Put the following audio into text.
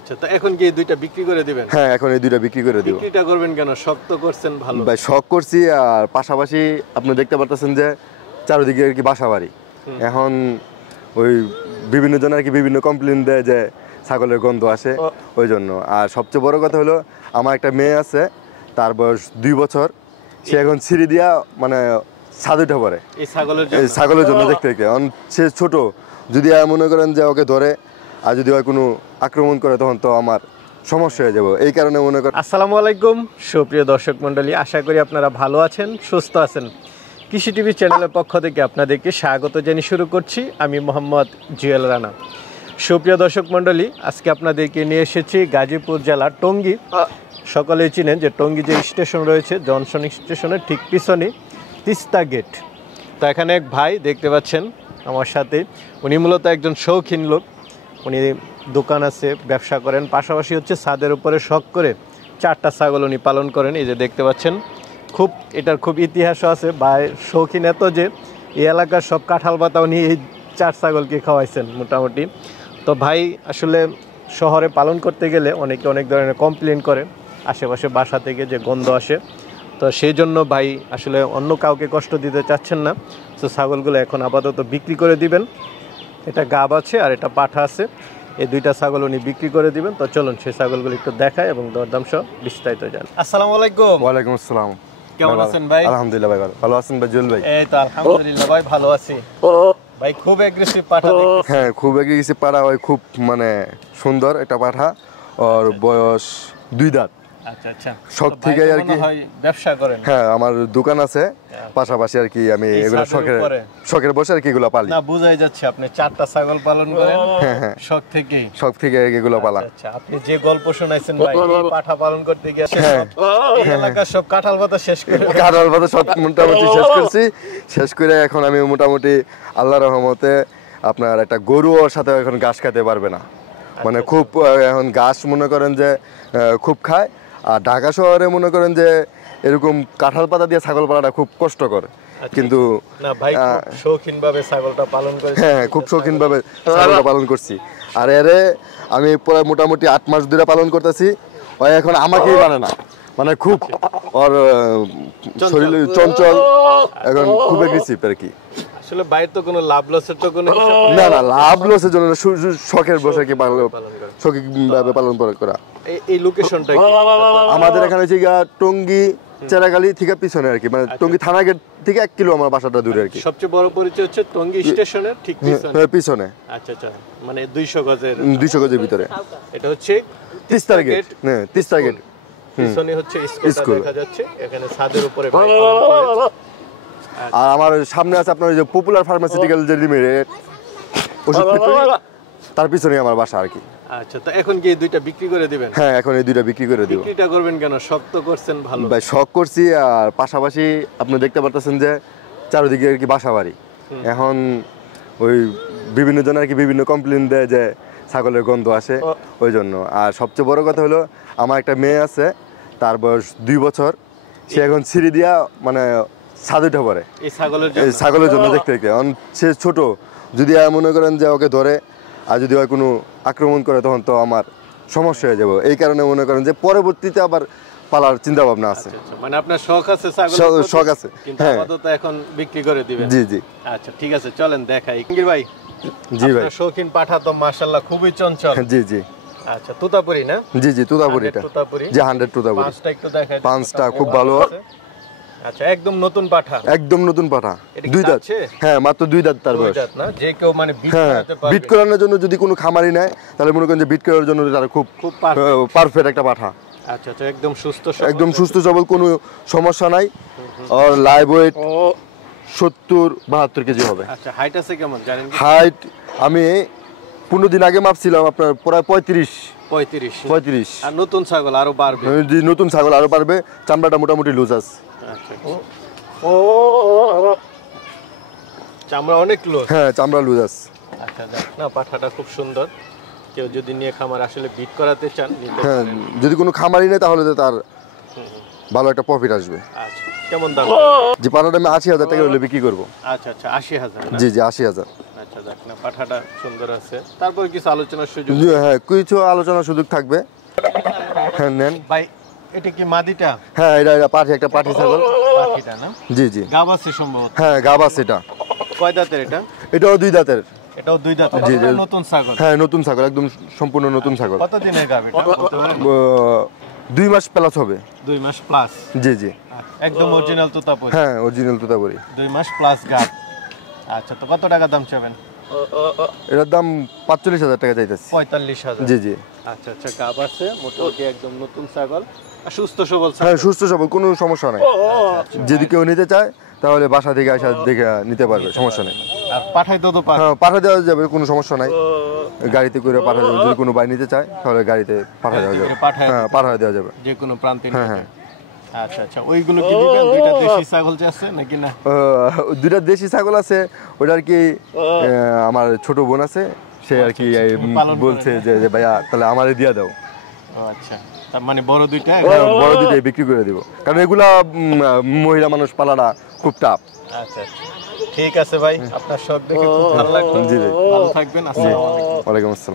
আচ্ছা, তো এখন কি এই দুইটা বিক্রি করে দিবেন? হ্যাঁ, এখন এই দুইটা বিক্রি করে দিব। বিক্রিটা করবেন কেন? শখ তো করছেন ভালো। ভাই শখ করছি, আর পাশাপাশি আপনি দেখতে পারতেছেন যে চারিদিকে আর কি বাসা বাড়ি। এখন ওই বিভিন্ন জন আর কি বিভিন্ন কমপ্লেন দেয় যে ছাগলের গন্ধ আসে, ওই জন্য। আর সবচেয়ে বড় কথা হলো আমার একটা মেয়ে আছে, তার বয়স 2 বছর। সে এখন সিঁড়ি দিয়া মানে ছাদ উঠে পড়ে এই ছাগলের জন্য দেখতে দেখতে। এখন সে ছোট, যদি মনে করেন যে ওকে ধরে আর যদি হয় কোনো আক্রমণ করে তখন তো আমার সমস্যা হয়ে যাবে। এই কারণে মনে করেন। আসসালামু আলাইকুম সুপ্রিয় দর্শক মণ্ডলী, আশা করি আপনারা ভালো আছেন, সুস্থ আছেন। কৃষি টিভি চ্যানেলের পক্ষ থেকে আপনাদেরকে স্বাগত জানিয়ে শুরু করছি আমি মোহাম্মদ জুয়েল রানা। সুপ্রিয় দর্শক মণ্ডলী, আজকে আপনাদেরকে নিয়ে এসেছি গাজীপুর জেলার টঙ্গী। সকলেই চিনেন যে টঙ্গী যে স্টেশন রয়েছে, জনসন স্টেশনের ঠিক পিছনেই তিস্তা গেট। তো এখানে এক ভাই দেখতে পাচ্ছেন আমার সাথে, উনি মূলত একজন শৌখিন লোক। উনি দোকান আছে, ব্যবসা করেন, পাশাপাশি হচ্ছে ছাদের উপরে শখ করে 4টা ছাগল উনি পালন করেন। এই যে দেখতে পাচ্ছেন, এটার খুব ইতিহাসও আছে। ভাই শৌখিন এত যে এই এলাকার সব কাঁঠাল পাতা উনি এই 4 ছাগলকে খাওয়াইছেন মোটামুটি। তো ভাই আসলে শহরে পালন করতে গেলে অনেকে অনেক ধরনের কমপ্লেন করে আশেপাশে বাসা থেকে যে গন্ধ আসে। তো সেই জন্য ভাই আসলে অন্য কাউকে কষ্ট দিতে চাচ্ছেন না। তো ছাগলগুলো এখন আপাতত বিক্রি করে দিবেন। এটা গাব আছে আর এটা পাঠা আছে, এই 2টা ছাগল উনি বিক্রি করে দিবেন। তো চলুন সেই ছাগলগুলো একটু দেখায় এবং দরদাম সহ বিস্তারিত জান। আসসালামু আলাইকুম। ওয়ালাইকুম আসসালাম। কেমন আছেন ভাই? আলহামদুলিল্লাহ ভাই, ভালো আছেন ভাই জুয়েল ভাই? এই তো আলহামদুলিল্লাহ ভাই ভালো আছি। ভাই খুব অ্যাগ্রেসিভ পাঠা দেখতেছি। হ্যাঁ, খুব অ্যাগ্রেসিভ পাঠা হয়, খুব মানে সুন্দর একটা পাঠা। আর বয়স 2 দাঁত। আচ্ছা আচ্ছা, শখ থেকে আর কি ব্যবসা করেন? হ্যাঁ, আমার দোকান আছে, পাশাপাশি আর কি আমি এগুলো শখের বসে আর কি এগুলো পালি। না, বুঝাই যাচ্ছে আপনি 4টা ছাগল পালন করেন শখ থেকে এগুলো পালা। আচ্ছা, আপনি যে গল্প শোনাইছেন ভাই, এই পাঠা পালন করতে গিয়ে এই এলাকার সব কাঁঠাল পাতা শেষ সব মোটামুটি শেষ করে এখন আমি মোটামুটি আল্লাহর রহমতে আপনার একটা গরুর সাথে এখন ঘাস খেতে পারবে না, মানে খুব এখন ঘাস মনে করেন যে খুব খায়। আর ঢাকা শহরে মনে করেন যে এরকম কাঁঠাল পাতা দিয়ে ছাগল পালাটা খুব কষ্টকর। কিন্তু না ভাই, শৌখিন ভাবে ছাগলটা পালন করে। হ্যাঁ, খুব শৌখিন ভাবে ছাগলটা পালন করছি। আর এরে আমি প্রায় মোটামুটি 8 মাস ধরে পালন করতেছি। ওই এখন আমাকেই মানে না, মানে খুব ওর শরীর চঞ্চল, এখন খুব এগ্রেসিভ আর কি। আসলে বাইরে তো কোনো লাভ লসের তো কোনো না, লাভ লসের জন্য শখের বসে কি শৌখিন ভাবে পালন করা। এই লোকেশনটা কি? আমাদের এখানে হচ্ছে টঙ্গী চেরাগালি থেকে পিছনে আর কি, মানে টঙ্গী থানা গেট থেকে 1 কিলো আমার বাসাটা দূরে আর কি। সবচেয়ে বড় পরিচয় হচ্ছে টঙ্গী স্টেশনের ঠিক পিছনে। আচ্ছা আচ্ছা, মানে 200 গজের ভিতরে। এটা হচ্ছে তিস্তা গেট। হ্যাঁ, তিস্তা গেট পিছনে হচ্ছে স্কুল দেখা যাচ্ছে। এখানে ছাদের উপরে আর আমার সামনে আছে আপনার যে পপুলার ফার্মাসিউটিক্যাল যে লিমিটেড, তার পিছনে আমার বাসা আর কি। আচ্ছা, তো এখন কি এই দুইটা বিক্রি করে দিবেন? হ্যাঁ, এখন এই দুইটা বিক্রি করে দিব। বিক্রিটা করবেন কেন? শখ তো করছেন ভালো। ভাই শখ করছি, আর পাশাপাশি আপনি দেখতে পারতেছেন যে চারিদিকে আর কি বাসা বাড়ি। এখন ওই বিভিন্ন জন আর কি বিভিন্ন কমপ্লেন দেয় যে ছাগলের গন্ধ আসে, ওই জন্য। আর সবচেয়ে বড় কথা হলো আমার একটা মেয়ে আছে, তার বয়স 2 বছর। সে এখন সিঁড়ি দিয়া মানে ছাদ উঠে পড়ে এই ছাগলের জন্য দেখতে দেখতে। এখন সে ছোট, যদি মনে করেন যে ওকে ধরে আর যদি হয় কোনো আক্রমণ করে তখন তো আমার সমস্যা হয়ে যাবে। এই কারণে মনে করেন যে পরবর্তীতে আবার পালার চিন্তা ভাবনা আছে। মানে আপনার শখ আছে, শখ আছে, হ্যাঁ, আপাতত এখন বিক্রি করে দিবেন। জি জি। আচ্ছা ঠিক আছে, চলেন দেখাই। ভাই জি ভাই, শৌখিন পাঠা তো মাশাআল্লাহ খুবই চঞ্চল। জি জি। আচ্ছা, তুতাপুরি না? জি জি, তুতাপুরি। এটা জি 100 তুতাপুরি। 5টা একটু দেখাই। 5টা খুব ভালো। আচ্ছা, একদম নতুন পাঠা? একদম নতুন পাঠা, 2 দাঁত। হ্যাঁ, মাত্র 2 দাঁত তার বয়স। না যে কেউ মানে বিট করাতে পারবে। বিট করানোর জন্য যদি কোনো খামারি নেয় তাহলে মনে করেন যে বিট করার জন্য তার খুব পারফেক্ট একটা পাঠা। আচ্ছা আচ্ছা, একদম সুস্থ সবল, কোনো সমস্যা নাই। আর লাইভ ওয়েট 70-72 কেজি হবে। আচ্ছা, হাইট আছে কেমন জানেন কি? হাইট আমি 15 দিন আগে মাপছিলাম, আপনার প্রায় 35। আর নতুন ছাগল আরো বাড়বে? নতুন ছাগল আরো বাড়বে। চামড়াটা মোটামুটি লুজ আছে। আচ্ছা, চামড়া অনেক লুজ? হ্যাঁ, চামড়া লুজ আছে। আচ্ছা, না পাঠাটা খুব সুন্দর। কেউ যদি নিয়ে খামার আসলে বিট করাতে চান, হ্যাঁ, যদি কোনো খামারি নেয় তাহলে তো তার ভালো একটা প্রফিট আসবে। আচ্ছা, কেমন দাম? যে পাঠাটা আমি 80,000 টাকা হলে বিক্রি করবো। আচ্ছা আচ্ছা, 80,000? জি জি, 80,000। আচ্ছা দেখ না, পাঠাটা সুন্দর আছে। তারপর কিছু আলোচনার সুযোগ। জি, হ্যাঁ কিছু আলোচনার সুযোগ থাকবে। হ্যাঁ নেন ভাই এটা কি মাদিটা? হ্যাঁ এটা পাঠি, একটা পাঠি ছাগল। পাখিটা না? জি জি গাব আছে সম্ভবত। হ্যাঁ গাব আছে এটা। কয় দাঁতের এটা? এটাও 2 দাঁতের। এটাও 2 দাঁতের। জি, জি। নতুন ছাগল। হ্যাঁ নতুন ছাগল, একদম সম্পূর্ণ নতুন ছাগল। কত দিনের গাব এটা বলতে পারেন? 2 মাস প্লাস হবে। 2 মাস প্লাস। জি জি একদম অরিজিনাল তোতাপুরি। হ্যাঁ অরিজিনাল তোতাপুরি। 2 মাস প্লাস গাব। আচ্ছা, তো কত টাকা দাম চাবেন? এটার দাম 45,000 টাকা চাইতেছি। 45,000। জি জি আচ্ছা আচ্ছা, গাব আছে মোটামুটি একদম নতুন ছাগল আর সুস্থ সবল ছাগল। হ্যাঁ সুস্থ সবল, কোনো সমস্যা নাই। যদি কেউ নিতে চায় তাহলে বাসা থেকে আসা দেখে নিতে পারবে, সমস্যা নেই। আর পাঠাই তো পার। হ্যাঁ পাঠা দেওয়া যাবে, কোনো সমস্যা নাই। গাড়িতে করে পাঠা দেওয়া, যদি কোনো ভাই নিতে চায় তাহলে গাড়িতে পাঠা দেওয়া যাবে। পাঠায় হ্যাঁ পাঠা দেওয়া যাবে। যে কোনো প্রান্তে হ্যাঁ নিতে হ্যাঁ পারে। আচ্ছা আচ্ছা, ওইগুলো কি দিবেন? দুইটা দেশি ছাগল যে আছে নাকি না? 2টা দেশি ছাগল আছে, ওটা আর কি আমার ছোট বোন আছে, সে আর কি পালন করে বলছে যে ভাইয়া তাহলে আমারে দিয়ে দাও। ও আচ্ছা, তার মানে বড় দুইটা। বড় 2টাই বিক্রি করে দিব, কারণ এগুলা মহিলা মানুষ পালাটা খুব টাফ। আচ্ছা আচ্ছা, ঠিক আছে ভাই, আপনার শখ দেখে খুব ভালো লাগলো। জি জি ভালো থাকবেন। আসসালামু আলাইকুম। ওয়ালাইকুম আসসালাম।